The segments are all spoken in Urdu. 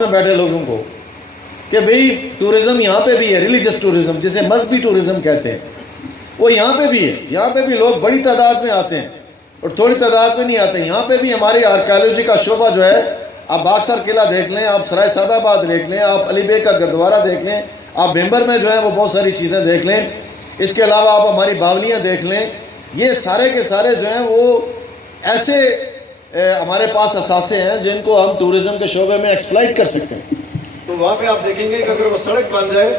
میں بیٹھے لوگوں کو کہ بھئی ٹورزم یہاں پہ بھی ہے، ریلیجس ٹورزم جسے مذہبی ٹورزم کہتے ہیں، وہ یہاں پہ بھی ہے. یہاں پہ بھی لوگ بڑی تعداد میں آتے ہیں اور تھوڑی تعداد میں نہیں آتے. یہاں پہ بھی ہماری آرکیالوجی کا شعبہ جو ہے، آپ باکسر قلعہ دیکھ لیں، آپ سرائے سعد آباد دیکھ لیں، آپ علی بیگ کا گردوارہ دیکھ لیں، آپ بھمبر میں جو ہے وہ بہت ساری چیزیں دیکھ لیں. اس کے علاوہ آپ ہماری باولیاں دیکھ لیں. یہ سارے کے سارے جو ہیں وہ ایسے ہمارے پاس اثاثے ہیں جن کو ہم ٹورزم کے شعبے میں ایکسپلائٹ کر سکتے ہیں. تو وہاں پہ آپ دیکھیں گے کہ اگر وہ سڑک بن جائے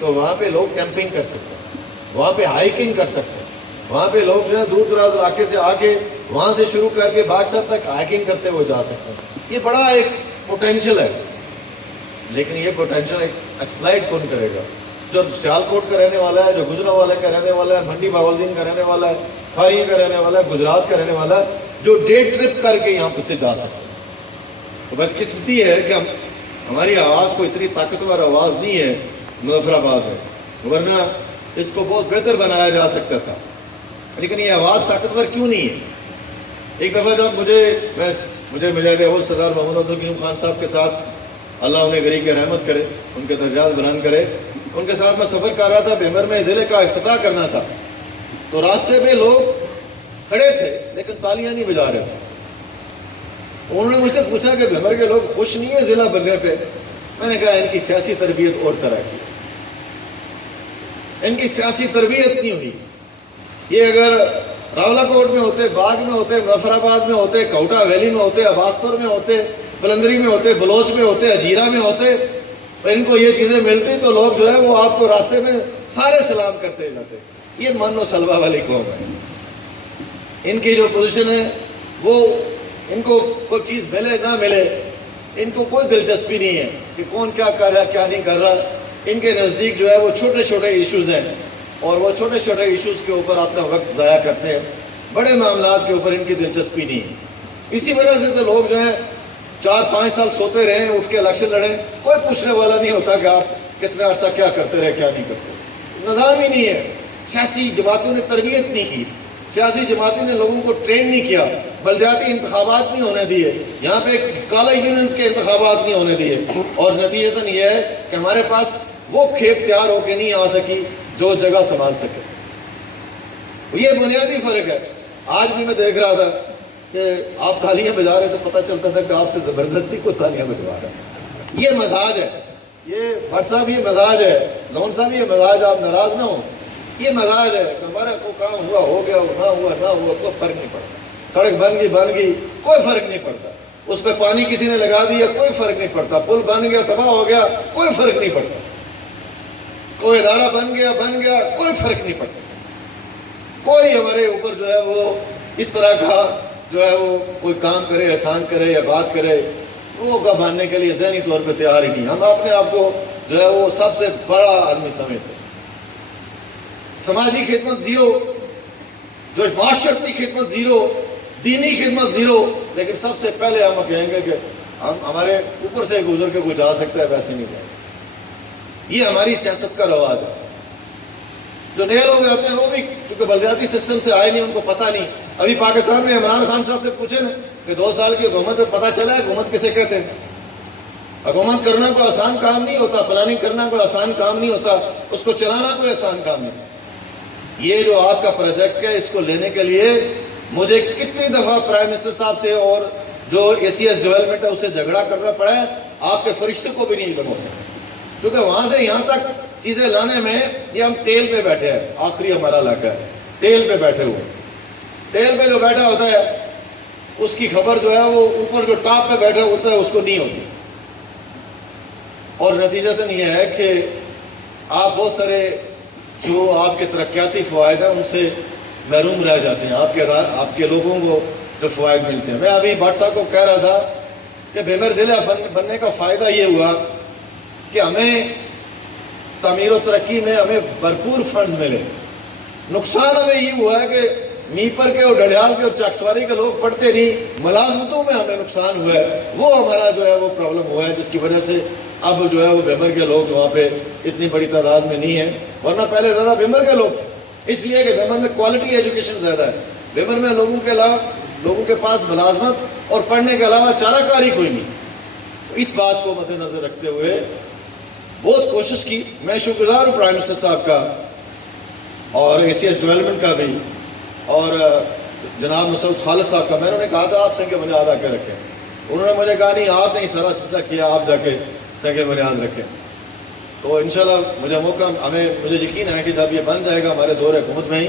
تو وہاں پہ لوگ کیمپنگ کر سکتے ہیں، وہاں پہ ہائیکنگ کر سکتے ہیں. وہاں پہ لوگ جو ہے دور دراز علاقے سے آ کے وہاں سے شروع کر کے باغسر تک ہائیکنگ کرتے ہوئے جا سکتے ہیں. یہ بڑا ایک پوٹینشیل ہے، لیکن یہ پوٹینشیل ایکسپلائٹ کون کرے گا؟ جو سیالکوٹ کا رہنے والا ہے، جو گجرانوالے کا رہنے والا ہے، منڈی بہاولدین کا رہنے والا ہے، کھاری کا رہنے والا ہے، گجرات کا رہنے والا ہے، جو ڈے ٹرپ کر کے یہاں پہ سے جا سکتے ہیں. تو بدقسمتی ہے کہ ہماری آواز کو اتنی طاقتور آواز نہیں ہے مظفر آباد میں، ورنہ اس کو بہت بہتر بنایا جا سکتا تھا. لیکن یہ آواز طاقتور کیوں نہیں ہے؟ ایک دفعہ جب مجھے مجاہد اول سردار محمد عبدالقیوم خان صاحب کے ساتھ، اللہ انہیں غریق رحمت کرے، ان کے درجات بلند کرے، ان کے ساتھ میں سفر کر رہا تھا. بھمبر میں ضلع کا افتتاح کرنا تھا، تو راستے میں لوگ کھڑے تھے لیکن تالیاں نہیں بجا رہے تھے. انہوں نے مجھ سے پوچھا کہ بھمبر کے لوگ خوش نہیں ہیں ضلع بننے پہ؟ میں نے کہا ان کی سیاسی تربیت اور طرح کی، ان کی سیاسی تربیت نہیں ہوئی. یہ اگر راولہ کوٹ میں ہوتے، باغ میں ہوتے، مظفر آباد میں ہوتے، کوٹا ویلی میں ہوتے، عباس پور میں ہوتے، بلندری میں ہوتے، بلوچ میں ہوتے، اجیرہ میں ہوتے، ان کو یہ چیزیں ملتی تو لوگ جو ہے وہ آپ کو راستے میں سارے سلام کرتے جاتے. یہ من و سلوہ والی قوم ہے. ان کی جو پوزیشن ہے وہ ان کو کوئی چیز ملے نہ ملے، ان کو کوئی دلچسپی نہیں ہے کہ کون کیا کر رہا ہے کیا نہیں کر رہا. ان کے نزدیک جو ہے وہ چھوٹے چھوٹے ایشوز ہیں، اور وہ چھوٹے چھوٹے ایشوز کے اوپر اپنا وقت ضائع کرتے ہیں. بڑے معاملات کے اوپر ان کی دلچسپی نہیں ہے. اسی وجہ سے تو لوگ جو ہیں 4-5 سال سوتے رہیں، اٹھ کے الیکشن لڑیں، کوئی پوچھنے والا نہیں ہوتا کہ آپ کتنا عرصہ کیا کرتے رہے کیا نہیں کرتے. نظام ہی نہیں ہے. سیاسی جماعتوں نے تربیت نہیں کی، سیاسی جماعتوں نے لوگوں کو ٹرین نہیں کیا، بلدیاتی انتخابات نہیں ہونے دیے، یہاں پہ کالج یونینز کے انتخابات نہیں ہونے دیے، اور نتیجتاً یہ ہے کہ ہمارے پاس وہ کھیپ تیار ہو کے نہیں آ سکی جو جگہ سنبھال سکے. یہ بنیادی فرق ہے. آج بھی میں دیکھ رہا تھا کہ آپ تالیاں بجا رہے تو پتہ چلتا تھا کہ آپ سے زبردستی کو تالیاں بجوا رہا ہے. یہ مزاج ہے، یہ بھٹ صاحب یہ مزاج ہے، لون صاحب یہ مزاج، آپ ناراض نہ ہوں. یہ مزاج ہے کہ ہمارا کوئی کام ہوا ہو گیا، نہ ہوا کوئی فرق نہیں پڑتا. سڑک بن گئی کوئی فرق نہیں پڑتا. اس پہ پانی کسی نے لگا دیا کوئی فرق نہیں پڑتا. پل بن گیا تباہ ہو گیا کوئی فرق نہیں پڑتا. کوئی ادارہ بن گیا کوئی فرق نہیں پڑتا. کوئی ہمارے اوپر جو ہے وہ اس طرح کا جو ہے وہ کوئی کام کرے، احسان کرے یا بات کرے، وہ کا ماننے کے لیے ذہنی طور پہ تیار ہی نہیں. ہم اپنے آپ کو جو ہے وہ سب سے بڑا آدمی سمجھتے ہیں. سماجی خدمت زیرو، جو معاشرتی خدمت زیرو، دینی خدمت زیرو. لیکن سب سے پہلے ہم کہیں گے کہ ہم ہمارے اوپر سے گزر کے کوئی جا سکتا ہے، ویسے نہیں جا سکتا. یہ ہماری سیاست کا رواج ہے. جو نئے لوگ آتے ہیں وہ بھی چونکہ بلدیاتی سسٹم سے آئے نہیں، ان کو پتہ نہیں. ابھی پاکستان میں عمران خان صاحب سے پوچھیں نا کہ 2 سال کی حکومت میں پتہ چلا ہے حکومت کسے کہتے ہیں. حکومت کرنا کوئی آسان کام نہیں ہوتا، پلاننگ کرنا کوئی آسان کام نہیں ہوتا، اس کو چلانا کوئی آسان کام نہیں. یہ جو آپ کا پروجیکٹ ہے، اس کو لینے کے لیے مجھے کتنی دفعہ پرائم منسٹر صاحب سے اور جو ACS ڈیولپمنٹ ہے اس سے جھگڑا کرنا پڑا ہے. آپ کے فرشتے کو بھی نہیں لگو سکتے، کیونکہ وہاں سے یہاں تک چیزیں لانے میں یہ ہم ٹیل پہ بیٹھے ہیں. آخری ہمارا علاقہ ہے ٹیل پہ بیٹھے ہوئے. ٹیل پہ جو بیٹھا ہوتا ہے اس کی خبر جو ہے وہ اوپر جو ٹاپ پہ بیٹھا ہوتا ہے اس کو نہیں ہوتی. اور نتیجتاً یہ ہے کہ آپ بہت سارے جو آپ کے ترقیاتی فوائد ہیں ان سے محروم رہ جاتے ہیں. آپ کے لوگوں کو جو فوائد ملتے ہیں. میں ابھی بھٹ صاحب کو کہہ رہا تھا کہ بھمبر ضلع بننے کا فائدہ یہ ہوا کہ ہمیں تعمیر و ترقی میں ہمیں بھرپور فنڈز ملے. نقصان ہمیں یہ ہوا ہے کہ میپر کے اور ڈڈیال کے اور چاکسواری کے لوگ پڑھتے نہیں، ملازمتوں میں ہمیں نقصان ہوا ہے. وہ ہمارا جو ہے وہ پرابلم ہوا ہے، جس کی وجہ سے اب جو ہے وہ بھمبر کے لوگ وہاں پہ اتنی بڑی تعداد میں نہیں ہیں. ورنہ پہلے زیادہ بھمبر کے لوگ تھے، اس لیے کہ بھمبر میں کوالٹی ایجوکیشن زیادہ ہے. بھمبر میں لوگوں کے پاس ملازمت اور پڑھنے کے علاوہ چارہ کاری کوئی نہیں. اس بات کو مد نظر رکھتے ہوئے بہت کوشش کی. میں شکر گزار ہوں پرائم منسٹر صاحب کا اور اے سی ایس ڈیولپمنٹ کا بھی اور جناب مسعود خالد صاحب کا. میں نے کہا تھا آپ سنگ بنیاد آ کے رکھیں. انہوں نے مجھے کہا نہیں آپ نے سارا سلسلہ کیا, آپ جا کے سنگ بنیاد رکھیں. تو انشاءاللہ مجھے یقین ہے کہ جب یہ بن جائے گا ہمارے دور حکومت میں ہی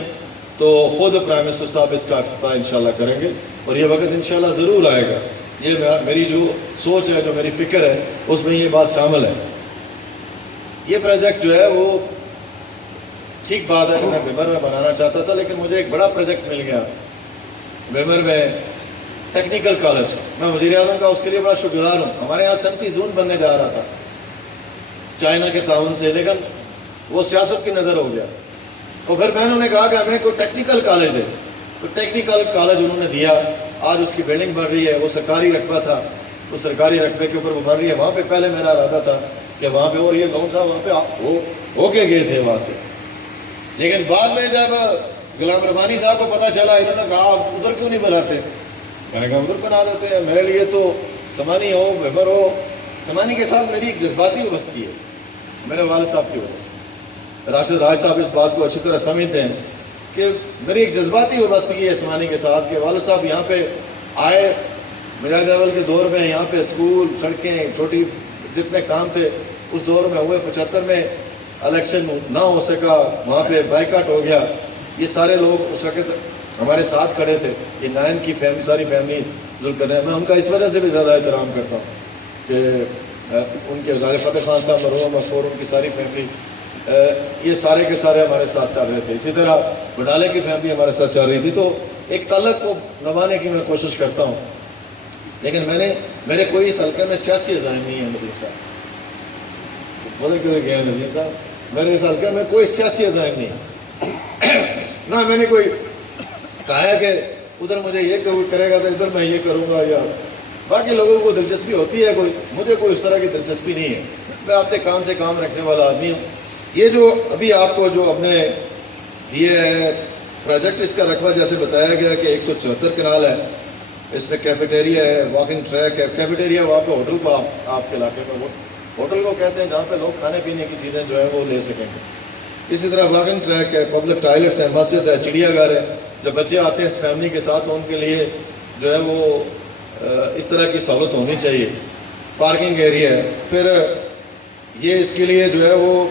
تو خود پرائم منسٹر صاحب اس کا افتتاح انشاءاللہ کریں گے اور یہ وقت انشاءاللہ ضرور آئے گا. یہ میری جو سوچ ہے, جو میری فکر ہے, اس میں یہ بات شامل ہے. یہ پروجیکٹ جو ہے وہ ٹھیک بات ہے کہ میں بیمر میں بنانا چاہتا تھا, لیکن مجھے ایک بڑا پروجیکٹ مل گیا بیمر میں ٹیکنیکل کالج. میں وزیر اعظم کا اس کے لیے بڑا شکر گزار ہوں. ہمارے یہاں سنٹی زون بننے جا رہا تھا چائنا کے تعاون سے, لیکن وہ سیاست کی نظر ہو گیا. تو پھر میں نے کہا کہ ہمیں کوئی ٹیکنیکل کالج دے. تو ٹیکنیکل کالج انہوں نے دیا. آج اس کی بلڈنگ بن رہی ہے. وہ سرکاری رقبہ تھا, وہ سرکاری رقبے کے اوپر وہ بن رہی ہے. وہاں پہ پہلے میرا ارادہ تھا کہ وہاں پہ, اور یہ گاؤں صاحب وہاں پہ ہو کے گئے تھے وہاں سے, لیکن بعد میں جب غلام ربانی صاحب کو پتہ چلا, انہوں نے کہا آپ ادھر کیوں نہیں بناتے. میں نے کہا ادھر بنا دیتے ہیں. میرے لیے تو سمانی ہو, بیمر ہو, سمانی کے ساتھ میری ایک جذباتی وابستگی ہے میرے والد صاحب کی وجہ سے. راشد راج صاحب اس بات کو اچھی طرح سمجھتے ہیں کہ میری ایک جذباتی وابستگی ہے سمانی کے ساتھ کہ والد صاحب یہاں پہ آئے مجاہد اول کے دور میں. یہاں پہ اسکول, سڑکیں, چھوٹی جتنے کام تھے اس دور میں ہوئے. 75 میں الیکشن نہ ہو سکا, وہاں پہ بائیکاٹ ہو گیا. یہ سارے لوگ اس وقت ہمارے ساتھ کھڑے تھے. یہ نائن کی ساری فیملی ذوالقرنین, میں ان کا اس وجہ سے بھی زیادہ احترام کرتا ہوں کہ ان کے ظاہر فتح خان صاحب مرحوم مغفور, ان کی ساری فیملی, یہ سارے کے سارے ہمارے ساتھ چل رہے تھے. اسی طرح بڈالے کی فیملی ہمارے ساتھ چل رہی تھی. تو ایک تعلق کو نبھانے کی میں کوشش کرتا ہوں, لیکن میرے کوئی اس حلقے میں سیاسی عزائم نہیں ہے. ندیم صاحب بدل کر گئے ندیم صاحب, میرے اس حلقے میں کوئی سیاسی عزائم نہیں. نہ میں نے کوئی کہا ہے کہ ادھر مجھے یہ کرے گا تو ادھر میں یہ کروں گا, یا باقی لوگوں کو دلچسپی ہوتی ہے. مجھے کوئی اس طرح کی دلچسپی نہیں ہے. میں اپنے کام سے کام رکھنے والا آدمی ہوں. یہ جو ابھی آپ کو جو اپنے دیے ہے پروجیکٹ, اس کا رقبہ جیسے بتایا گیا کہ 174 کنال ہے. اس میں کیفیٹیریا ہے, واکنگ ٹریک ہے. کیفیٹیریا وہاں پہ ہوٹل کو آپ کے علاقے میں ہوٹل کو کہتے ہیں جہاں پہ لوگ کھانے پینے کی چیزیں جو ہے وہ لے سکیں گے. اسی طرح واکنگ ٹریک ہے, پبلک ٹوائلٹس ہے, مسجد ہے, چڑیا گھر ہے. جب بچے آتے ہیں اس فیملی کے ساتھ تو ان کے لیے جو ہے وہ اس طرح کی سہولت ہونی چاہیے. پارکنگ ایریا ہے. پھر یہ اس کے لیے جو ہے وہ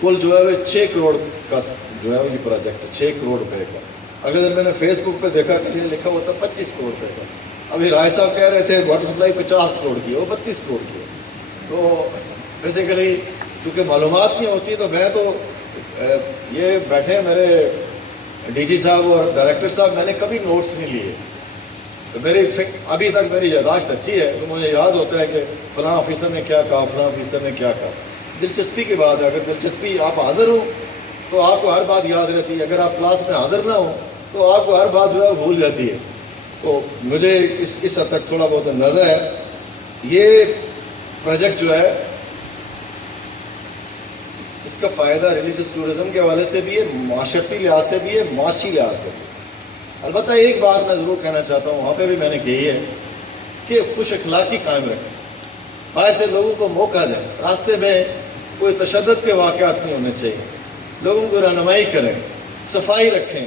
کل جو ہے وہ 6 کروڑ کا جو ہے وہ یہ پروجیکٹ 6 کروڑ روپے کا. اگر میں نے فیس بک پہ دیکھا کسی نے لکھا ہوا تھا 25 کروڑ روپے کا. ابھی رائے صاحب کہہ رہے تھے واٹر سپلائی 50 کروڑ کی ہے, وہ 32 کروڑ کی ہے. تو بیسیکلی چونکہ معلومات نہیں ہوتی تو میں تو یہ بیٹھے میرے ڈی جی صاحب اور ڈائریکٹر صاحب, میں نے کبھی نوٹس نہیں لیے. تو ابھی تک میری یاداشت اچھی ہے تو مجھے یاد ہوتا ہے کہ فلاں آفیسر نے کیا کہا, فلاں آفیسر نے کیا کہا. دلچسپی کی بات ہے. اگر دلچسپی آپ حاضر ہوں تو آپ کو ہر بات یاد رہتی ہے. اگر آپ کلاس میں حاضر نہ ہوں تو آپ کو ہر بات جو ہے بھول جاتی ہے. تو مجھے اس حد تک تھوڑا بہت اندازہ ہے. یہ پروجیکٹ جو ہے اس کا فائدہ ریلیجس ٹورزم کے حوالے سے بھی ہے, معاشرتی لحاظ سے بھی ہے, معاشی لحاظ سے بھی. البتہ ایک بات میں ضرور کہنا چاہتا ہوں, وہاں پہ بھی میں نے کہی ہے کہ خوش اخلاقی قائم رکھیں, باہر سے لوگوں کو موقع دیں. راستے میں کوئی تشدد کے واقعات نہیں ہونے چاہیے. لوگوں کو رہنمائی کریں, صفائی رکھیں.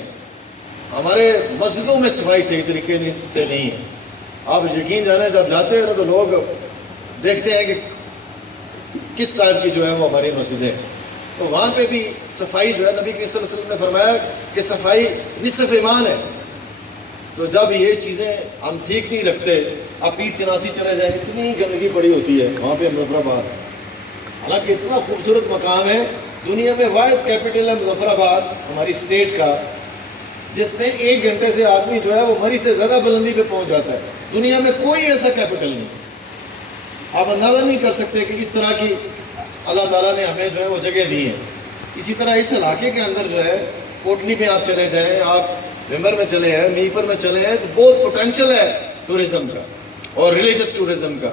ہمارے مسجدوں میں صفائی صحیح طریقے سے نہیں ہے. آپ یقین جانیں جب جاتے ہیں نا تو لوگ دیکھتے ہیں کہ کس ٹائپ کی جو ہے وہ ہماری مسجدیں. تو وہاں پہ بھی صفائی جو ہے نبی کریم صلی اللہ علیہ وسلم نے فرمایا کہ صفائی نصف ایمان ہے. تو جب یہ چیزیں ہم ٹھیک نہیں رکھتے, آپ پیر چناسی چلے جائیں, اتنی گندگی پڑی ہوتی ہے وہاں پہ مظفر آباد. حالانکہ اتنا خوبصورت مقام ہے, دنیا میں واحد کیپٹل ہے مظفر آباد ہماری اسٹیٹ کا, جس میں 1 گھنٹے سے آدمی جو ہے وہ مری سے زیادہ بلندی پہ پہنچ جاتا ہے. دنیا میں کوئی ایسا کیپٹل نہیں. آپ اندازہ نہیں کر سکتے کہ اس طرح کی اللہ تعالیٰ نے ہمیں جو ہے وہ جگہ دی ہے. اسی طرح اس علاقے کے اندر جو ہے کوٹلی میں آپ چلے جائیں, آپ ممبر میں چلے ہیں, میپر میں چلے ہیں, تو بہت پوٹینشل ہے ٹورزم کا اور ریلیجس ٹورزم کا.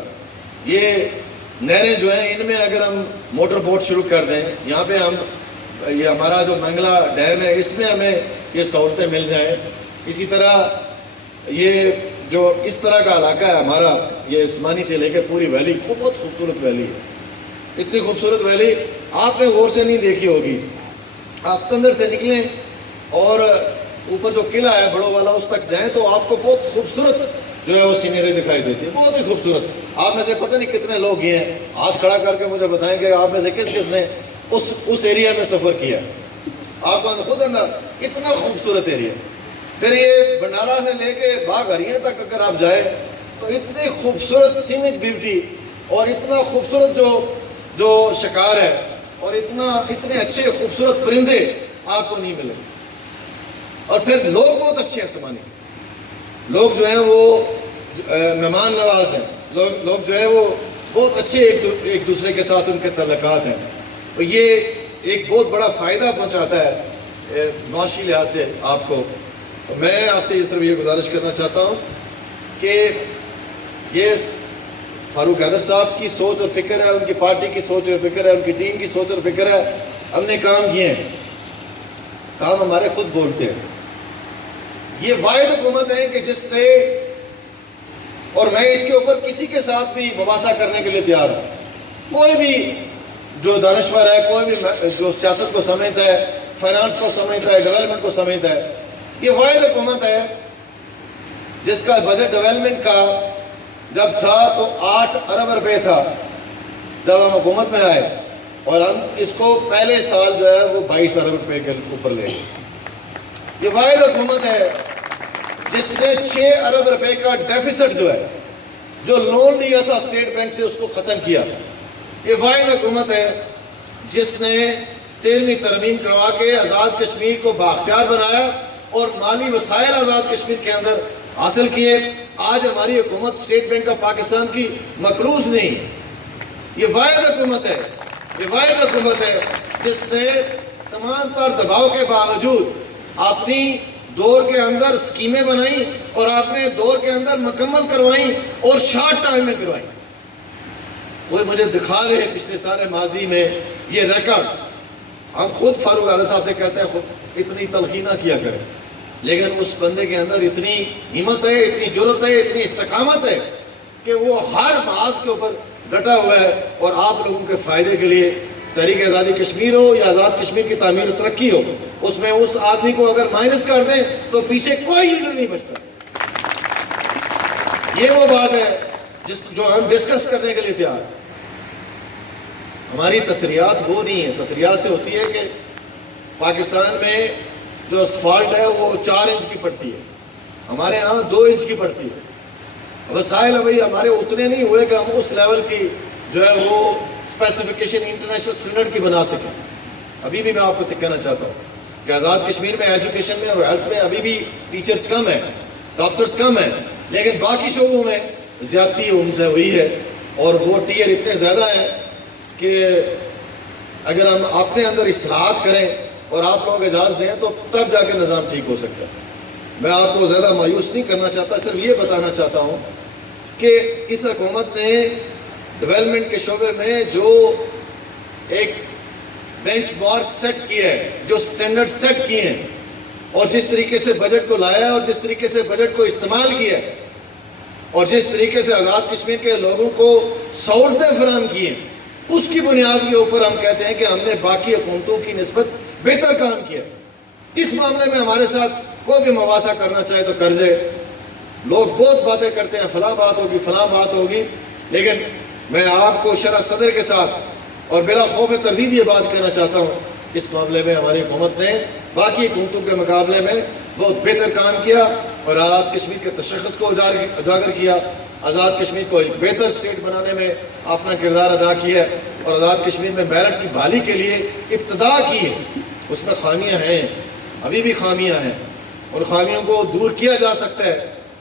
یہ نہریں جو ہیں ان میں اگر ہم موٹر بوٹ شروع کر دیں, یہاں پہ یہ ہمارا جو منگلا ڈیم ہے اس میں ہمیں یہ سہولتیں مل جائیں. اسی طرح یہ جو اس طرح کا علاقہ ہے ہمارا، یہ عثمانی سے لے کے پوری ویلی، بہت خوبصورت ویلی ہے. اتنی خوبصورت ویلی آپ نے غور سے نہیں دیکھی ہوگی. آپ اندر سے نکلیں اور اوپر جو قلعہ ہے بڑوں والا اس تک جائیں تو آپ کو بہت خوبصورت جو ہے وہ سینری دکھائی دیتی ہے، بہت ہی خوبصورت. آپ میں سے پتہ نہیں کتنے لوگ یہ ہیں، ہاتھ کھڑا کر کے مجھے بتائیں کہ آپ میں سے کس کس نے اس ایریا میں سفر کیا. آپ کو خود اندر کتنا خوبصورت ایریا. پھر یہ بنڈارا سے لے کے باغ ہریاں تک اگر آپ جائیں تو اتنی خوبصورت سینک بیوٹی اور اتنا خوبصورت جو شکار ہے اور اتنے اچھے خوبصورت پرندے آپ کو نہیں ملے. اور پھر لوگ بہت اچھے ہیں سمانی، لوگ جو ہیں وہ مہمان نواز ہیں، لوگ جو ہے وہ بہت اچھے ایک دوسرے کے ساتھ ان کے تعلقات ہیں. اور یہ ایک بہت بڑا فائدہ پہنچاتا ہے معاشی لحاظ سے آپ کو. میں آپ سے صرف یہ گزارش کرنا چاہتا ہوں کہ یہ فاروق حیدر صاحب کی سوچ اور فکر ہے، ان کی پارٹی کی سوچ اور فکر ہے، ان کی ٹیم کی سوچ اور فکر ہے. ہم نے کام کیے ہیں، کام ہمارے خود بولتے ہیں. یہ واحد حکومت ہے کہ جس نے، اور میں اس کے اوپر کسی کے ساتھ بھی مباحثہ کرنے کے لیے تیار ہوں، کوئی بھی جو دانشور ہے، کوئی بھی جو سیاست کو سمجھتا ہے، فائنانس کو سمجھتا ہے، ڈیولپمنٹ کو سمجھتا ہے، یہ واحد حکومت ہے جس کا بجٹ ڈیولپمنٹ کا جب تھا تو 8 ارب روپے تھا جب ہم حکومت میں آئے، اور ہم اس کو پہلے سال جو ہے وہ 22 ارب روپے کے اوپر لے گئے. یہ واحد حکومت ہے جس نے 6 ارب روپے کا ڈیفیسٹ جو ہے، جو لون لیا تھا اسٹیٹ بینک سے، اس کو ختم کیا. یہ واحد حکومت ہے جس نے 13ویں ترمیم کروا کے آزاد کشمیر کو بااختیار بنایا اور مالی وسائل آزاد کشمیر کے اندر حاصل کیے. آج ہماری حکومت اسٹیٹ بینک آف پاکستان کی مقروض نہیں. یہ واحد حکومت ہے، یہ واحد حکومت ہے جس نے تمام تر دباؤ کے باوجود اپنی دور کے اندر سکیمیں بنائیں اور اپنے دور کے اندر مکمل کروائیں اور شارٹ ٹائم میں کروائیں. کوئی مجھے دکھا دے پچھلے سارے ماضی میں یہ ریکارڈ. ہم خود فاروق حیدر صاحب سے کہتے ہیں خود اتنی تلخی نہ کیا کریں، لیکن اس بندے کے اندر اتنی ہمت ہے، اتنی جرت ہے، اتنی استقامت ہے کہ وہ ہر محاذ کے اوپر ڈٹا ہوا ہے. اور آپ لوگوں کے فائدے کے لیے تحریک آزادی کشمیر ہو یا آزاد کشمیر کی تعمیر و ترقی ہو، اس میں اس آدمی کو اگر مائنس کر دیں تو پیچھے کوئی لیڈر نہیں بچتا. یہ وہ بات ہے جو ہم ڈسکس کرنے کے لیے تیار ہیں. ہماری تصریحات وہ نہیں ہیں. تصریحات سے ہوتی ہے کہ پاکستان میں جو اسفالٹ ہے وہ 4 انچ کی پڑتی ہے، ہمارے ہاں 2 انچ کی پڑتی ہے. وسائل ابھی ہمارے اتنے نہیں ہوئے کہ ہم اس لیول کی جو ہے وہ اسپیسیفکیشن انٹرنیشنل اسٹینڈرڈ کی بنا سکیں. ابھی بھی میں آپ کو کہنا چاہتا ہوں کہ آزاد کشمیر میں ایجوکیشن میں اور ہیلتھ میں ابھی بھی ٹیچرز کم ہیں، ڈاکٹرز کم ہیں، لیکن باقی شعبوں میں زیادتی ان سے ہوئی ہے اور وہ ٹیئر اتنے زیادہ ہیں کہ اگر ہم اپنے اندر اصلاحات کریں اور آپ لوگ اجازت دیں تو تب جا کے نظام ٹھیک ہو سکتا ہے. میں آپ کو زیادہ مایوس نہیں کرنا چاہتا، صرف یہ بتانا چاہتا ہوں کہ اس حکومت نے ڈیولپمنٹ کے شعبے میں جو ایک بینچ مارک سیٹ کیا ہے، جو سٹینڈرڈ سیٹ کیے ہیں، اور جس طریقے سے بجٹ کو لایا اور جس طریقے سے بجٹ کو استعمال کیا اور جس طریقے سے آزاد کشمیر کے لوگوں کو سہولتیں فراہم کی ہیں، اس کی بنیاد کے اوپر ہم کہتے ہیں کہ ہم نے باقی حکومتوں کی نسبت بہتر کام کیا. اس معاملے میں ہمارے ساتھ کوئی بھی مواصلہ کرنا چاہے تو کر دے. لوگ بہت باتیں کرتے ہیں، فلاں بات ہوگی، فلاں بات ہوگی، لیکن میں آپ کو شرح صدر کے ساتھ اور بلا خوف تردید یہ بات کہنا چاہتا ہوں، اس معاملے میں ہماری حکومت نے باقی حکومتوں کے مقابلے میں بہت بہتر کام کیا اور آزاد کشمیر کے تشخص کو اجاگر کیا، آزاد کشمیر کو ایک بہتر اسٹیٹ بنانے میں اپنا کردار ادا کیا اور آزاد کشمیر میں میرٹ کی بحالی کے لیے ابتدا کی ہے. اس میں خامیاں ہیں، ابھی بھی خامیاں ہیں، اور خامیوں کو دور کیا جا سکتا ہے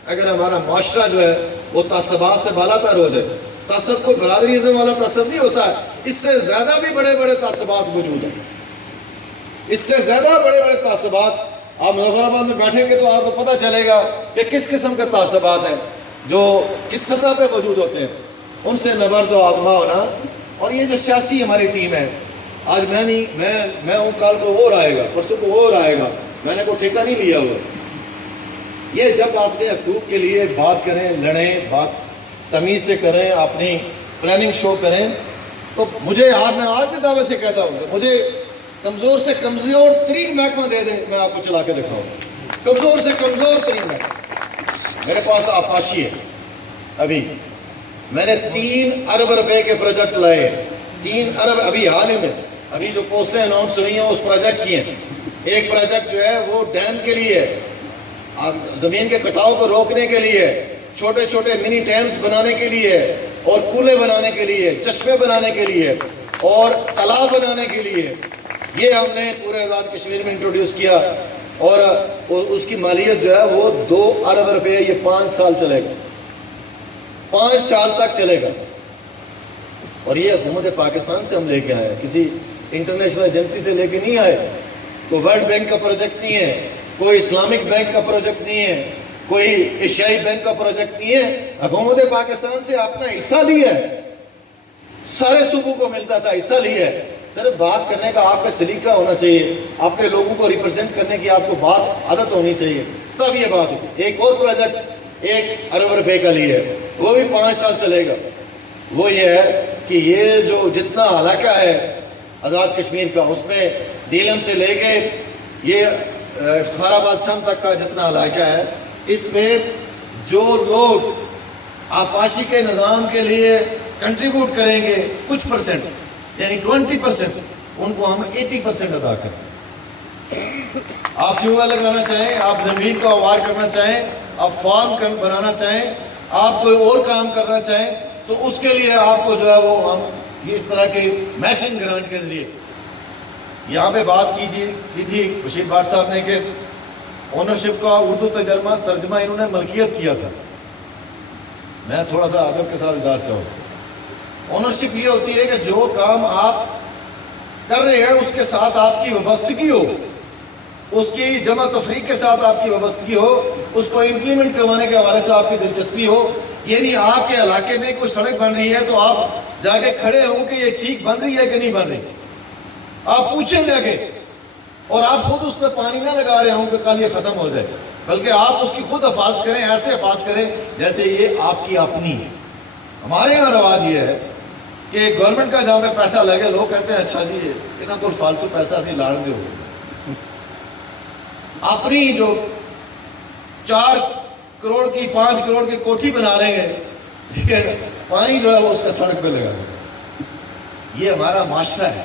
اگر ہمارا معاشرہ جو ہے وہ تعصبات سے بالا تر ہو جائے. تعصب کو برادریزم والا تعصب نہیں ہوتا ہے، اس سے زیادہ بھی بڑے بڑے تعصبات موجود ہیں، اس سے زیادہ بڑے بڑے تعصبات. آپ مظفر آباد میں بیٹھیں گے تو آپ کو پتہ چلے گا کہ کس قسم کے تعصبات ہیں جو کس سطح پہ موجود ہوتے ہیں. ان سے نبرد و آزما ہونا. اور یہ جو سیاسی ہماری ٹیم ہے، آج میں ہوں، کل کو اور آئے گا، پرسوں کو اور آئے گا، میں نے کوئی ٹھیکہ نہیں لیا ہوا. یہ جب اپنے حقوق کے لیے بات کریں، لڑیں، بات تمیز سے کریں، اپنی پلاننگ شو کریں، تو مجھے میں آج بھی دعوے سے کہتا ہوں کہ مجھے کمزور سے کمزور ترین محکمہ دے دیں، میں آپ کو چلا کے دکھاؤں، کمزور سے کمزور ترین محکمہ۔ میرے پاس آپاشی ہے، ابھی میں نے 3 ارب روپے کے پروجیکٹ لائے، 3 ارب ابھی حال ہی میں، ابھی جو پوسٹیں اناؤنس ہوئی ہیں اس پروجیکٹ کی ہیں۔ ایک پروجیکٹ جو ہے وہ ڈیم کے لیے ہے، زمین کے کٹاؤ کو روکنے کے لیے، چھوٹے چھوٹے منی ڈیمز بنانے کے لیے، اور کولے بنانے کے لیے، چشمے بنانے کے لیے، اور تالاب بنانے کے لیے۔ یہ ہم نے پورے آزاد کشمیر میں انٹروڈیوس کیا، اور اس کی مالیت جو ہے وہ 2 ارب روپے، یہ 5 سال چلے گا، 5 سال تک چلے گا۔ اور یہ حکومت پاکستان سے ہم لے کے آئے، کسی انٹرنیشنل ایجنسی سے لے کے نہیں آئے، کوئی ورلڈ بینک کا پروجیکٹ نہیں ہے، کوئی اسلامک بینک کا پروجیکٹ نہیں ہے، کوئی ایشیائی بینک کا پروجیکٹ نہیں ہے، حکومت پاکستان سے اپنا حصہ لیا ہے، سارے صوبوں کو ملتا تھا، حصہ لیا ہے۔ سر بات کرنے کا آپ کا سلیقہ ہونا چاہیے، اپنے لوگوں کو ریپرزینٹ کرنے کی آپ کو بات عادت ہونی چاہیے، تب یہ بات ہوتی۔ ایک اور پروجیکٹ 1 ارب روپے کا لیے ہے، وہ بھی 5 سال چلے گا۔ وہ یہ ہے کہ یہ جو جتنا علاقہ ہے آزاد کشمیر کا، اس میں نیلم سے لے کے یہ افتخار آباد شام تک کا جتنا علاقہ ہے، اس میں جو لوگ آپاشی کے نظام کے لیے کنٹریبیوٹ کریں گے کچھ پرسنٹ، یعنی 20%، ان کو ہم 80% ادا کریں۔ آپ ٹیوب ویل لگانا چاہیں، آپ زمین کو آباد کرنا چاہیں، آپ فارم بنانا چاہیں، آپ کوئی اور کام کرنا چاہیں، تو اس کے لیے آپ کو جو ہے وہ ہم یہ اس طرح کے میچنگ گرانٹ کے ذریعے یہاں پہ بات کی تھی رشید بھٹ صاحب نے کہ اونرشپ کا اردو ترجمہ انہوں نے ملکیت کیا تھا۔ میں تھوڑا سا ادب کے ساتھ اجازت سے ہوں۔ اونرشپ یہ ہوتی ہے کہ جو کام آپ کر رہے ہیں اس کے ساتھ آپ کی وابستگی ہو، اس کی جمع تفریق کے ساتھ آپ کی وابستگی ہو، اس کو امپلیمنٹ کروانے کے حوالے سے آپ کی دلچسپی ہو۔ یعنی آپ کے علاقے میں کوئی سڑک بن رہی ہے تو آپ جا کے کھڑے ہوں کہ یہ ٹھیک بن رہی ہے کہ نہیں بن رہی، آپ پوچھیں جا کے، اور آپ خود اس پہ پانی نہ لگا رہے ہوں کہ کل یہ ختم ہو جائے، بلکہ آپ اس کی خود حفاظت کریں، ایسے حفاظت کریں جیسے یہ آپ کی اپنی ہے۔ ہمارے یہاں رواج یہ ہے کہ گورنمنٹ کا جہاں پہ پیسہ لگے لوگ کہتے ہیں اچھا جی یہاں کوئی فالتو پیسہ اسی لاڑ دے ہو، اپنی جو 4 کروڑ کی 5 کروڑ کی کوٹھی بنا رہے ہیں، ٹھیک ہے، پانی جو ہے وہ اس کا سڑک پہ لگا دیں۔ یہ ہمارا معاشرہ ہے،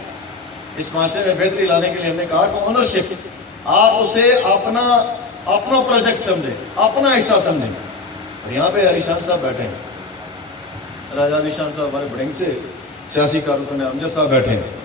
اس معاشرے میں بہتری لانے کے لیے ہم نے کہا کہ اونرشپ، آپ اسے اپنا پروجیکٹ سمجھیں، اپنا حصہ سمجھیں۔ اور یہاں پہ علی شان صاحب بیٹھے ہیں، راجہ علی شان صاحب ہمارے بڑنگ سے سیاسی کارکن امجد صاحب بیٹھے ہیں۔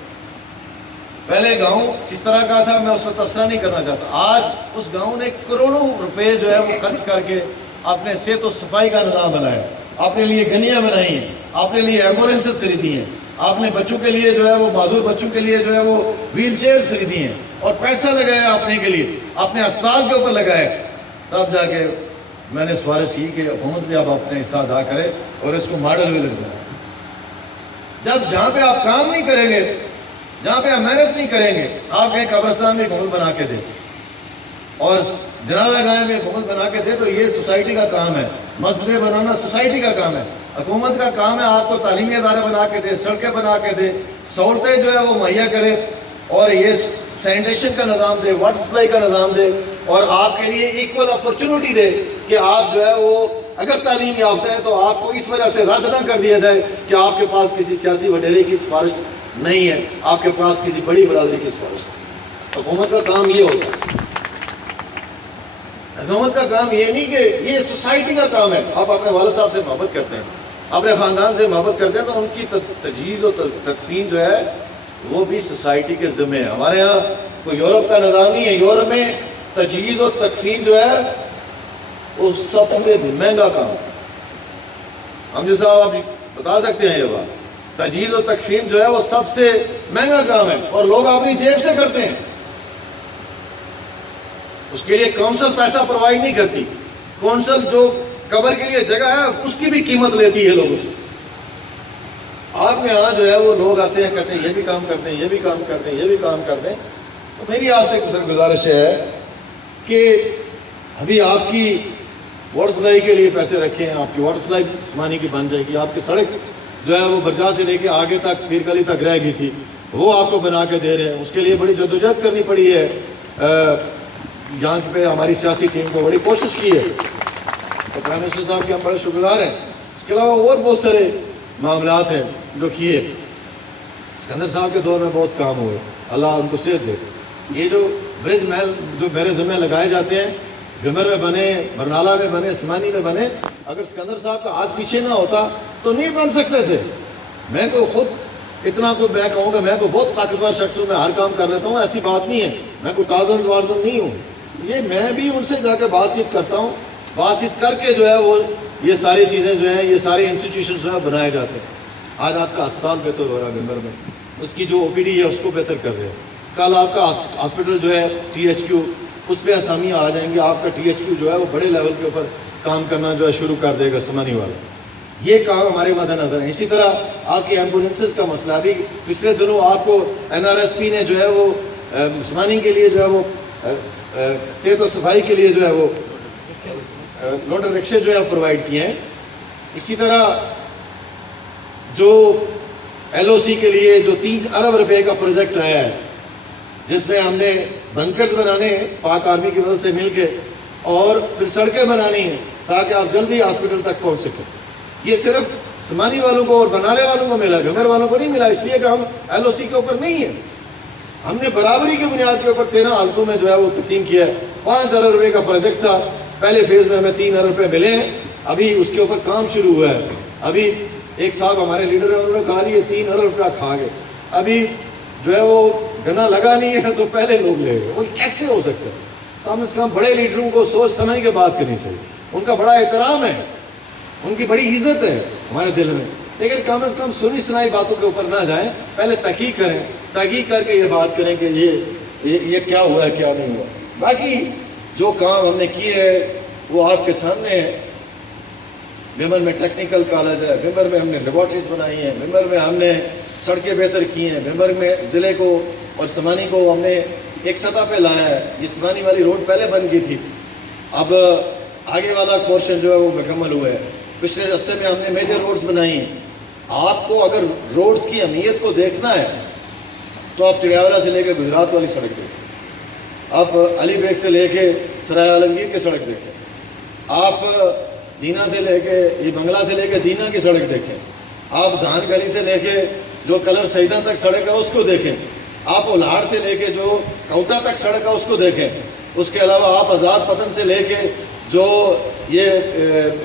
پہلے گاؤں کس طرح کا تھا میں اس پر تبصرہ نہیں کرنا چاہتا، آج اس گاؤں نے کروڑوں روپے جو ہے وہ خرچ کر کے اپنے صحت و صفائی کا نظام بنایا، اپنے لیے گلیاں بنائی ہیں، اپنے لیے ایمبولینسز خریدی ہیں، آپ نے بچوں کے لیے جو ہے وہ معذور بچوں کے لیے جو ہے وہ ویل چیئرز خریدی ہیں، اور پیسہ لگایا اپنے کے لیے، اپنے اسپتال کے اوپر لگایا۔ تب جا کے میں نے سفارش کی کہ حکومت بھی اب اپنے حصہ ادا کرے اور اس کو ماڈل ولیج بنائے۔ جب جہاں پہ آپ کام نہیں کریں گے، جہاں پہ آپ محنت نہیں کریں گے، آپ ایک قبرستان میں حکومت بنا کے دیں اور جنازہ گاہ میں حکومت بنا کے دے، تو یہ سوسائٹی کا کام ہے، مسجدیں بنانا سوسائٹی کا کام ہے۔ حکومت کا کام ہے آپ کو تعلیمی ادارے بنا کے دے، سڑکیں بنا کے دے، سہولتیں جو ہے وہ مہیا کرے، اور یہ سینیٹیشن کا نظام دے، واٹر سپلائی کا نظام دے، اور آپ کے لیے ایکول اپرچونٹی دے کہ آپ جو ہے وہ اگر تعلیم یافتہ ہے تو آپ کو اس وجہ سے رد نہ کر دیا جائے کہ آپ کے پاس کسی سیاسی وڈیرے کی سفارش نہیں ہے، آپ کے پاس کسی بڑی برادری کی سفارش ہے۔ حکومت کا کام یہ ہوتا ہے، حکومت کا کام یہ نہیں کہ یہ سوسائٹی کا کام ہے۔ آپ اپنے والد صاحب سے محبت کرتے ہیں، اپنے خاندان سے محبت کرتے ہیں، تو ان کی تجہیز و تکفین جو ہے وہ بھی سوسائٹی کے ذمہ ہے۔ ہمارے ہاں کوئی یورپ کا نظام نہیں ہے، یورپ میں تجہیز و تکفین جو ہے وہ سب سے مہنگا کام ہے۔ ہم جو صاحب آپ بتا سکتے ہیں یہ بات، تجہیز و تکفین جو ہے وہ سب سے مہنگا کام ہے، اور لوگ اپنی جیب سے کرتے ہیں، اس کے لیے کونسل پیسہ پرووائڈ نہیں کرتی۔ کونسل جو قبر کے لیے جگہ ہے اس کی بھی قیمت لیتی ہے لوگوں سے۔ آپ کے یہاں جو ہے وہ لوگ آتے ہیں، کہتے ہیں یہ بھی کام کرتے ہیں، یہ بھی کام کرتے ہیں، یہ بھی کام کرتے ہیں۔ تو میری آپ سے گزارش ہے کہ ابھی آپ کی واٹر سپلائی کے لیے پیسے رکھے ہیں, آپ کی واٹر سپلائی عثمانی کی بن جائے گی, آپ کی سڑک جو ہے وہ برجا سے لے کے آگے تک پیر گلی تک رہ گئی تھی, وہ آپ کو بنا کے دے رہے ہیں. اس کے لیے بڑی جدوجہد کرنی پڑی ہے, یہاں پہ ہماری سیاسی ٹیم کو بڑی کوشش کی ہے, تو پرائم منسٹر صاحب کے ہم بڑے شکر گزار ہیں. اس کے علاوہ اور بہت سارے معاملات ہیں جو کیے. اسکندر صاحب کے دور میں بہت کام ہوئے, اللہ ان کو صحت دے. یہ جو برج محل جو میرے ذمہ لگائے جاتے ہیں, گمر میں بنے, برنالہ میں بنے, عثمانی میں بنے, اگر اسکندر صاحب کا ہاتھ پیچھے نہ ہوتا تو نہیں بن سکتے تھے. میں کو خود اتنا کو میں کہوں گا میں کو بہت طاقتور شخص ہوں, میں ہر کام کر لیتا ہوں, ایسی بات نہیں ہے. میں کوئی ٹارزن وارزن نہیں ہوں. یہ میں بھی ان سے جا کے بات چیت کرتا ہوں, بات چیت کر کے جو ہے وہ یہ ساری چیزیں جو ہیں, یہ سارے انسٹیٹیوشن جو ہے بنائے جاتے ہیں. آج آپ کا اسپتال بہتر ہو رہا ہے گمبر میں, اس کی جو او پی ڈی ہے اس کو بہتر کر رہے ہیں. کل آپ کا ہاسپٹل جو ہے ٹی ایچ کیو, اس پہ اسامیاں آ جائیں گی. آپ کا ٹی ایچ کیو جو ہے وہ بڑے لیول کے اوپر کام کرنا جو ہے شروع کر دے گا سمانی والا. یہ کام ہمارے مد نظر ہے. اسی طرح آپ کی ایمبولینسز کا مسئلہ, ابھی پچھلے دنوں آپ کو این آر ایس پی نے جو ہے وہ عثمانی کے لیے جو ہے وہ صحت و صفائی کے لیے جو ہے وہ لوڈر رکشے جو ہے پرووائڈ کیے ہیں. اسی طرح جو ایل او سی کے لیے جو 3 ارب روپے کا پروجیکٹ آیا ہے, جس میں ہم نے بنکرز بنانے ہیں پاک آرمی کی مدد سے مل کے, اور پھر سڑکیں بنانی ہیں تاکہ آپ جلدی ہاسپٹل تک پہنچ سکیں. یہ صرف سمانی والوں کو اور بنانے والوں کو ملا, گمر والوں کو نہیں ملا, اس لیے کہ ہم ایل او سی کے اوپر نہیں ہیں. ہم نے برابری کی بنیاد کے اوپر 13 حلقوں میں جو ہے وہ تقسیم کیا ہے. 5 ارب روپے کا پروجیکٹ تھا, پہلے فیز میں ہمیں 3 ارب روپے ملے ہیں. ابھی اس کے اوپر کام شروع ہوا ہے. ابھی ایک صاحب ہمارے لیڈر ہیں, انہوں نے کہا یہ 3 ارب روپیہ کھا گئے, ابھی جو ہے وہ گنا لگا نہیں ہے تو پہلے لوگ لے گئے. وہ کیسے ہو سکتا ہے؟ کم از کم بڑے لیڈروں کو سوچ سمجھ کے بات کرنی چاہیے. ان کا بڑا احترام ہے, ان کی بڑی عزت ہے ہمارے دل میں, لیکن کم از کم سنی سنائی باتوں کے اوپر نہ جائیں. پہلے تحقیق کریں, تحقیق کر کے یہ بات کریں کہ یہ کیا ہوا ہے کیا نہیں ہوا. باقی جو کام ہم نے کیے ہے وہ آپ کے سامنے ہے. بھمر میں ٹیکنیکل کالج ہے, بھمر میں ہم نے لیبارٹریز بنائی ہیں, بھمر میں ہم نے سڑکیں بہتر کی ہیں, بھمر میں ضلع کو اور سمانی کو ہم نے ایک سطح پہ لایا ہے. یہ سمانی والی روڈ پہلے بن گئی تھی, اب آگے والا پورشن جو ہے وہ مکمل ہوا ہے. پچھلے عرصے میں ہم نے میجر روڈز بنائی ہیں. آپ کو اگر روڈز کی اہمیت کو دیکھنا ہے تو آپ چڑیاولا سے لے کے گجرات والی سڑک دیکھیں, آپ علی بیگ سے لے کے سرائے عالمگیر کی سڑک دیکھیں, آپ دینا سے لے کے یہ بنگلہ سے لے کے دینا کی سڑک دیکھیں, آپ دھان گلی سے لے کے جو کلر سیدہ تک سڑک ہے اس کو دیکھیں, آپ اولہاڑ سے لے کے جو کوٹا تک سڑک ہے اس کو دیکھیں. اس کے علاوہ آپ آزاد پتن سے لے کے جو یہ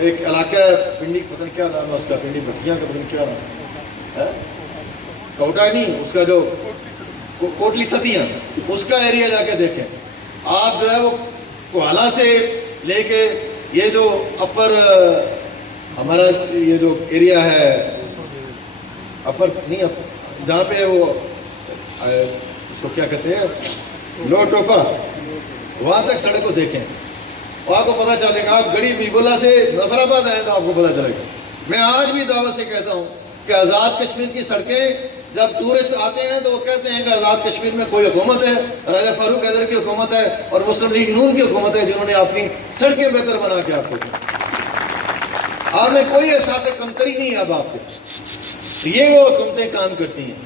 ایک علاقہ ہے پنڈی, پتہ نہیں کیا نام ہے اس کا, پنڈی بٹھیاں کا پتہ نہیں کیا نام ہے, کوٹا نہیں, اس کا جو کوٹلی ستیاں, اس کا ایریا جا کے دیکھیں. آپ جو ہے وہ کوہالہ سے لے کے یہ جو اپر ہمارا یہ جو ایریا ہے اپر نہیں, جہاں پہ وہ اس کو کیا کہتے ہیں لو ٹوپا, وہاں تک سڑک کو دیکھیں, اور آپ کو پتہ چلے گا. آپ گڑی بیگولا سے ظفر آباد آئیں تو آپ کو پتہ چلے گا. میں آج بھی دعوت سے کہتا ہوں کہ آزاد کشمیر کی سڑکیں جب ٹورسٹ آتے ہیں تو وہ کہتے ہیں کہ آزاد کشمیر میں کوئی حکومت ہے, راجہ فاروق حیدر کی حکومت ہے اور مسلم لیگ نون کی حکومت ہے, جنہوں نے اپنی سڑکیں بہتر بنا کے آپ کو دی. آپ میں کوئی احساس کمتری نہیں ہے. اب آپ کو یہ وہ حکومتیں کام کرتی ہیں.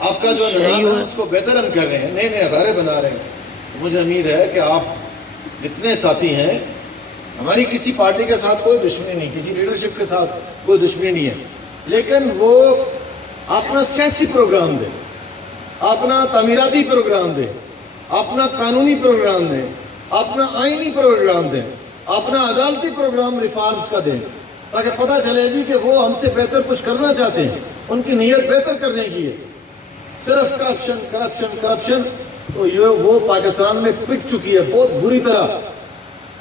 آپ کا جو نظام ہے اس کو بہتر ہم کر رہے ہیں, نئے نئے ادارے بنا رہے ہیں. مجھے امید ہے کہ آپ جتنے ساتھی ہیں, ہماری کسی پارٹی کے ساتھ کوئی دشمنی نہیں, کسی لیڈرشپ کے ساتھ کوئی دشمنی نہیں ہے, لیکن وہ اپنا سیاسی پروگرام دیں, اپنا تعمیراتی پروگرام دیں, اپنا قانونی پروگرام دیں, اپنا آئینی پروگرام دیں, اپنا عدالتی پروگرام ریفارمز کا دیں, تاکہ پتہ چلے گی کہ وہ ہم سے بہتر کچھ کرنا چاہتے ہیں, ان کی نیت بہتر کرنے کی ہے. صرف کرپشن کرپشن کرپشن تو یہ وہ پاکستان میں پٹ چکی ہے بہت بری طرح.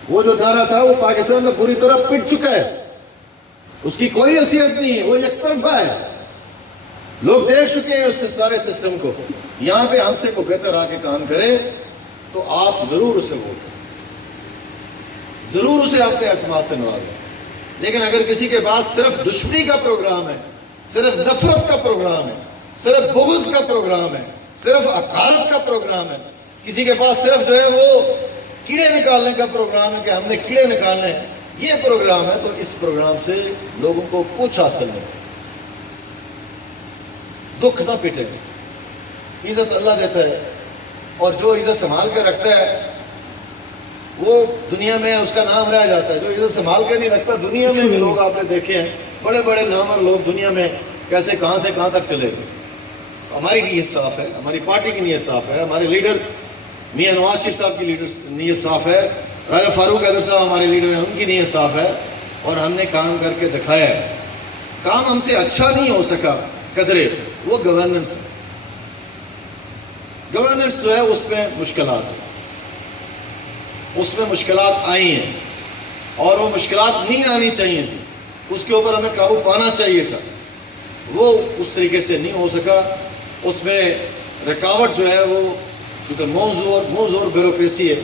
وہ جو نعرہ تھا وہ پاکستان میں بری طرح پٹ چکا ہے, اس کی کوئی حیثیت نہیں ہے, وہ یک طرفہ ہے. لوگ دیکھ چکے ہیں اس سارے سسٹم کو. یہاں پہ ہم سے کو بہتر آ کے کام کرے تو آپ ضرور اسے ووٹ دیں, ضرور اسے اپنے اعتماد سے نوازیں. لیکن اگر کسی کے پاس صرف دشمنی کا پروگرام ہے, صرف نفرت کا پروگرام ہے, صرف بغض کا پروگرام ہے, صرف حقارت کا پروگرام ہے, کسی کے پاس صرف جو ہے وہ کیڑے نکالنے کا پروگرام ہے کہ ہم نے کیڑے نکالنے ہیں، یہ پروگرام ہے، تو اس پروگرام سے لوگوں کو کچھ حاصل نہیں، دکھ نہ پٹے، عزت اللہ دیتا ہے، اور جو عزت سنبھال کے رکھتا ہے وہ دنیا میں اس کا نام رہ جاتا ہے، جو عزت سنبھال کے نہیں رکھتا دنیا میں بھی لوگ آپ نے دیکھے ہیں، بڑے بڑے نامور لوگ دنیا میں کیسے کہاں سے کہاں تک چلے گئے۔ ہماری نیت صاف ہے، ہماری پارٹی کی نیت صاف ہے، ہمارے لیڈر میاں نواز شریف صاحب کی نیت صاف ہے، راجہ فاروق حیدر صاحب ہمارے لیڈر ہیں، ان کی نیت صاف ہے، اور ہم نے کام کر کے دکھایا ہے۔ کام ہم سے اچھا نہیں ہو سکا قدرے، وہ گورننس ہے، گورننس جو ہے اس میں مشکلات ہیں، اس میں مشکلات آئی ہیں، اور وہ مشکلات نہیں آنی چاہیے تھی، اس کے اوپر ہمیں قابو پانا چاہیے تھا، وہ اس طریقے سے نہیں ہو سکا۔ اس میں رکاوٹ جو ہے وہ چونکہ منہ زور بیوروکریسی ہے،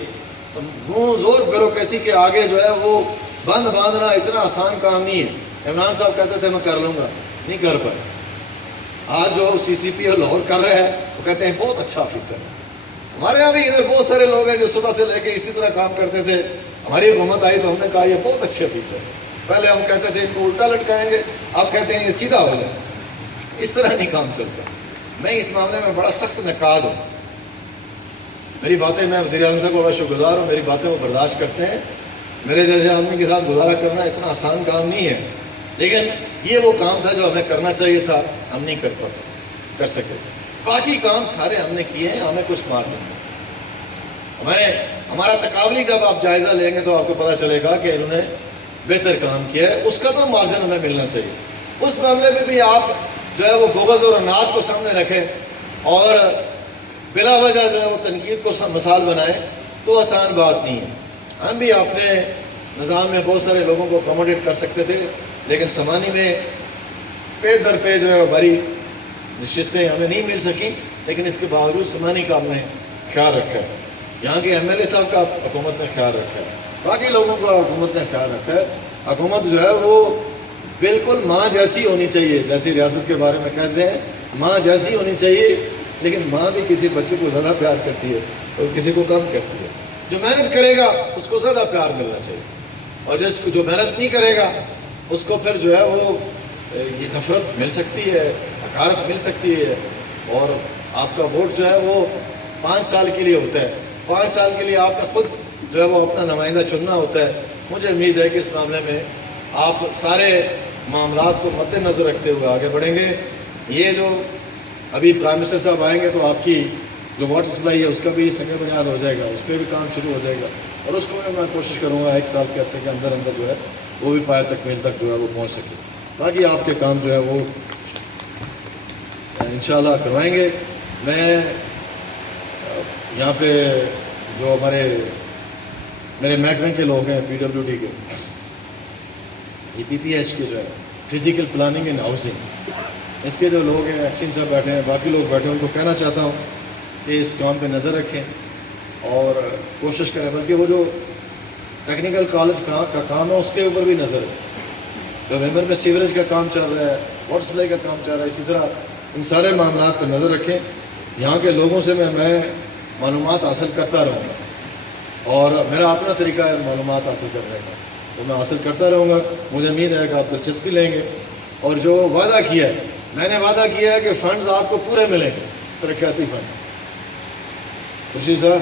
منہ زور بیوروکریسی کے آگے جو ہے وہ بند باندھنا اتنا آسان کام نہیں ہے۔ عمران صاحب کہتے تھے میں کر لوں گا، نہیں کر پائے۔ آج جو سی سی پی لاہور کر رہے ہیں وہ کہتے ہیں بہت اچھا آفیسر ہے۔ ہمارے یہاں بھی ادھر بہت سارے لوگ ہیں جو صبح سے لے کے اسی طرح کام کرتے تھے، ہماری حکومت آئی تو ہم نے کہا یہ بہت اچھے آفیسر ہے۔ پہلے ہم کہتے تھے ان کو الٹا لٹکائیں گے، اب کہتے ہیں یہ سیدھا ہو جائے، اس طرح نہیں کام چلتا۔ میں اس معاملے میں بڑا سخت نقاد ہوں، میری باتیں، میں وزیر اعظم صاحب کو بڑا شکر گزار ہوں، میری باتیں وہ برداشت کرتے ہیں۔ میرے جیسے آدمی کے ساتھ گزارا کرنا اتنا آسان کام نہیں ہے، لیکن یہ وہ کام تھا جو ہمیں کرنا چاہیے تھا، ہم نہیں کر سکے۔ باقی کام سارے ہم نے کیے ہیں، ہمیں کچھ مارجن ہے۔ ہمارا تقابلی جب آپ جائزہ لیں گے تو آپ کو پتہ چلے گا کہ انہوں نے بہتر کام کیا ہے، اس کا تو مارجن ہمیں ملنا چاہیے۔ اس معاملے میں بھی آپ جو ہے وہ بغض اور اناد کو سامنے رکھیں اور بلا وجہ جو ہے وہ تنقید کو مثال بنائیں تو آسان بات نہیں ہے۔ ہم بھی اپنے نظام میں بہت سارے لوگوں کو اکوموڈیٹ کر سکتے تھے، لیکن سمانی میں پے در پے جو ہے بڑی نشستیں ہمیں نہیں مل سکیں، لیکن اس کے باوجود سمانی کا ہم نے خیال رکھا ہے، یہاں کے ایم ایل اے صاحب کا حکومت نے خیال رکھا ہے، باقی لوگوں کا حکومت نے خیال رکھا ہے۔ حکومت جو ہے وہ بالکل ماں جیسی ہونی چاہیے، جیسی ریاست کے بارے میں کہتے ہیں ماں جیسی ہونی چاہیے، لیکن ماں بھی کسی بچے کو زیادہ پیار کرتی ہے اور کسی کو کم کرتی ہے۔ جو محنت کرے گا اس کو زیادہ پیار ملنا چاہیے، اور جو محنت نہیں کرے گا اس کو پھر جو ہے وہ یہ نفرت مل سکتی ہے، حقارت مل سکتی ہے، اور آپ کا ووٹ جو ہے وہ 5 سال کے لیے ہوتا ہے، 5 سال کے لیے آپ نے خود جو ہے وہ اپنا نمائندہ چننا ہوتا ہے۔ مجھے امید ہے کہ اس معاملے میں آپ سارے معاملات کو مد نظر رکھتے ہوئے آگے بڑھیں گے۔ یہ جو ابھی پرائم منسٹر صاحب آئیں گے تو آپ کی جو واٹر سپلائی ہے اس کا بھی سنگ بنیاد ہو جائے گا، اس پہ بھی کام شروع ہو جائے گا، اور اس کو میں کوشش کروں گا 1 سال کے عرصے کے اندر جو ہے وہ بھی پایہ تکمیل تک جو ہے وہ پہنچ سکے۔ باقی آپ کے کام جو ہے وہ انشاءاللہ کروائیں گے۔ میں یہاں پہ جو میرے محکمے کے لوگ ہیں، پی ڈبلیو ڈی کے، یہ پی پی ایچ کے جو ہے فزیکل پلاننگ اینڈ ہاؤسنگ، اس کے جو لوگ ہیں، ایکسچینج صاحب بیٹھے ہیں، باقی لوگ بیٹھے ہیں، ان کو کہنا چاہتا ہوں کہ اس کام پہ نظر رکھیں اور کوشش کریں، بلکہ وہ جو ٹیکنیکل کالج کا کام ہے اس کے اوپر بھی نظر ہے۔ نومبر میں سیوریج کا کام چل رہا ہے، واٹر سپلائی کا کام چل رہا ہے، اسی طرح ان سارے معاملات پر نظر رکھیں۔ یہاں کے لوگوں سے میں معلومات حاصل کرتا رہوں گا، اور میرا اپنا طریقہ ہے معلومات حاصل کرنے کا، تو میں حاصل کرتا رہوں گا۔ مجھے امید ہے کہ آپ دلچسپی لیں گے، اور جو وعدہ کیا ہے، میں نے وعدہ کیا ہے کہ فنڈز آپ کو پورے ملیں گے، ترقیاتی فنڈ خوشی صاحب،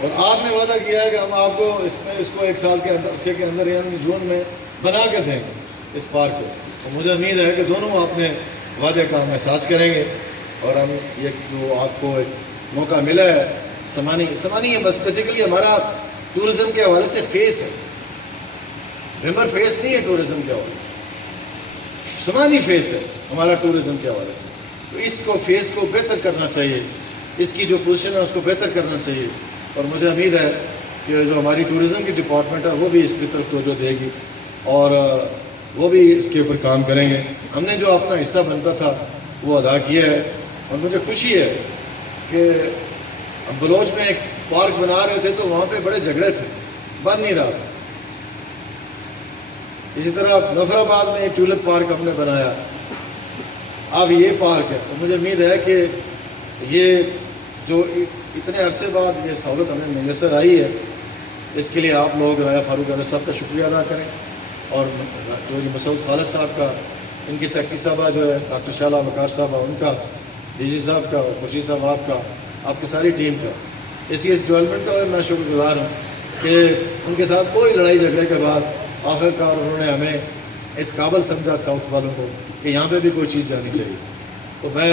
اور آپ نے وعدہ کیا ہے کہ ہم آپ کو اس کو 1 سال کے عرصے کے اندر یعنی جون میں بنا کے دیں گے اس پارک کو۔ تو مجھے امید ہے کہ دونوں اپنے وعدے کا ہم احساس کریں گے، اور ہم یہ جو آپ کو ایک موقع ملا ہے سمانی ہے، بس بیسیکلی ہمارا ٹورزم کے حوالے سے فیس ہے، بھمر فیس نہیں ہے ٹورزم کے حوالے سے، سمانی فیس ہے ہمارا ٹورزم کے حوالے سے۔ تو اس کو فیس کو بہتر کرنا چاہیے، اس کی جو پوزیشن ہے اس کو بہتر کرنا چاہیے، اور مجھے امید ہے کہ جو ہماری ٹورزم کی ڈپارٹمنٹ ہے وہ بھی اس کی طرف توجہ دے گی، اور وہ بھی اس کے اوپر کام کریں گے۔ ہم نے جو اپنا حصہ بنتا تھا وہ ادا کیا ہے، اور مجھے خوشی ہے کہ ہم بلوچ میں ایک پارک بنا رہے تھے تو وہاں پہ بڑے جھگڑے تھے، بن نہیں رہا تھا۔ اسی طرح نصر آباد میں ایک ٹیولپ پارک ہم نے بنایا، اب یہ پارک ہے، تو مجھے امید ہے کہ یہ جو اتنے عرصے بعد یہ سہولت ہمیں میسر آئی ہے، اس کے لیے آپ لوگ رایا فاروق احمد صاحب کا شکریہ ادا کریں، اور جو یہ مسعود خالد صاحب کا، ان کی سیکرٹری صاحبہ جو ہے ڈاکٹر شالہ وقار صاحبہ، ان کا، ڈی جی صاحب کا، خورشید صاحب آپ کا، آپ کی ساری ٹیم کا، اس ڈیولپمنٹ کا میں شکر گزار ہوں کہ ان کے ساتھ کوئی لڑائی جھگڑے کے بعد آخرکار انہوں نے ہمیں اس قابل سمجھا ساؤتھ والوں کو کہ یہاں پہ بھی کوئی چیز آنی چاہیے۔ تو میں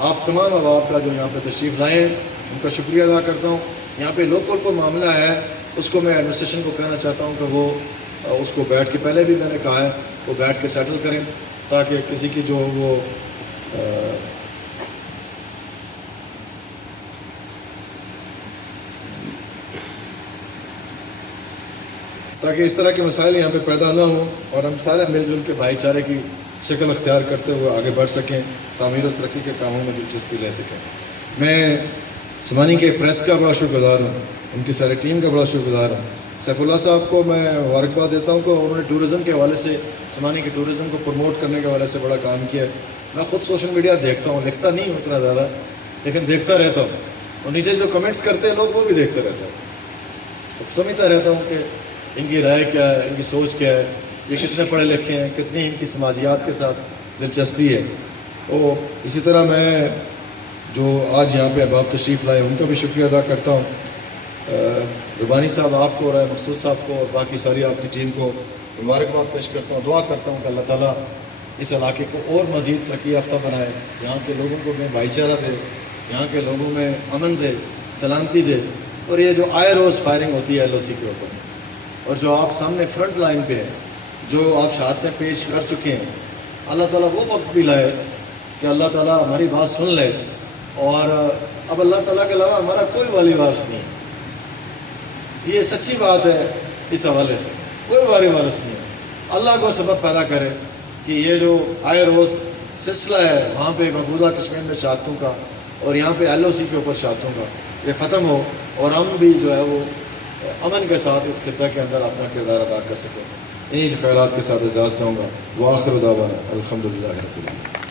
آپ تمام احباب کا جو یہاں پہ تشریف لائے ہیں ان کا شکریہ ادا کرتا ہوں۔ یہاں پہ لوکل کو معاملہ ہے اس کو میں ایڈمنسٹریشن کو کہنا چاہتا ہوں کہ وہ اس کو بیٹھ کے، پہلے بھی میں نے کہا ہے، وہ بیٹھ کے سیٹل کریں تاکہ کسی کی جو وہ تاکہ اس طرح کے مسائل یہاں پہ پیدا نہ ہوں اور ہم سارے مل جل کے بھائی چارے کی شکل اختیار کرتے ہوئے آگے بڑھ سکیں، تعمیر و ترقی کے کاموں میں دلچسپی لے سکیں۔ میں سمانی کے پریس کا بڑا شکر گزار ہوں، ان کی ساری ٹیم کا بڑا شکر گزار ہوں۔ سیف اللہ صاحب کو میں مبارکباد دیتا ہوں کہ انہوں نے ٹورزم کے حوالے سے، سمانی کے ٹورزم کو پروموٹ کرنے کے حوالے سے بڑا کام کیا ہے۔ میں خود سوشل میڈیا دیکھتا ہوں، لکھتا نہیں ہوں اتنا زیادہ، لیکن دیکھتا رہتا ہوں، اور نیچے جو کمنٹس کرتے ہیں لوگ وہ بھی دیکھتے رہتا ہوں، سمجھتا رہتا ہوں کہ ان کی رائے کیا ہے، ان کی سوچ کیا ہے، یہ کتنے پڑھے لکھے ہیں، کتنی ان کی سماجیات کے ساتھ دلچسپی ہے۔ اور اسی طرح میں جو آج یہاں پہ احباب تشریف لائے ان کا بھی شکریہ ادا کرتا ہوں، ربانی صاحب آپ کو اور مقصود صاحب کو اور باقی ساری آپ کی ٹیم کو مبارکباد پیش کرتا ہوں۔ دعا کرتا ہوں کہ اللہ تعالیٰ اس علاقے کو اور مزید ترقی یافتہ بنائے، یہاں کے لوگوں کو میں بھائی چارہ دے، یہاں کے لوگوں میں امن دے، سلامتی دے، اور یہ جو آئے روز فائرنگ ہوتی ہے LOC کے اوپر، اور جو آپ سامنے فرنٹ لائن پہ ہیں، جو آپ شہادتیں پیش کر چکے ہیں، اللہ تعالیٰ وہ وقت بھی لائے کہ اللہ تعالیٰ ہماری بات سن لے، اور اب اللہ تعالیٰ کے علاوہ ہمارا کوئی والی وارث نہیں ہے۔ یہ سچی بات ہے، اس حوالے سے کوئی والی وارث نہیں ہے۔ اللہ کو سبب پیدا کرے کہ یہ جو آئے روز سلسلہ ہے وہاں پہ مقبوضہ کشمیر میں شہادتوں کا اور یہاں پہ LOC کے اوپر شہادتوں کا، یہ ختم ہو، اور ہم بھی جو ہے وہ امن کے ساتھ اس خطہ کے اندر اپنا کردار ادا کر سکیں۔ انہی خیالات کے ساتھ اجازت چاہوں گا۔ وآخر دعوانا الحمدللہ رب العالمین۔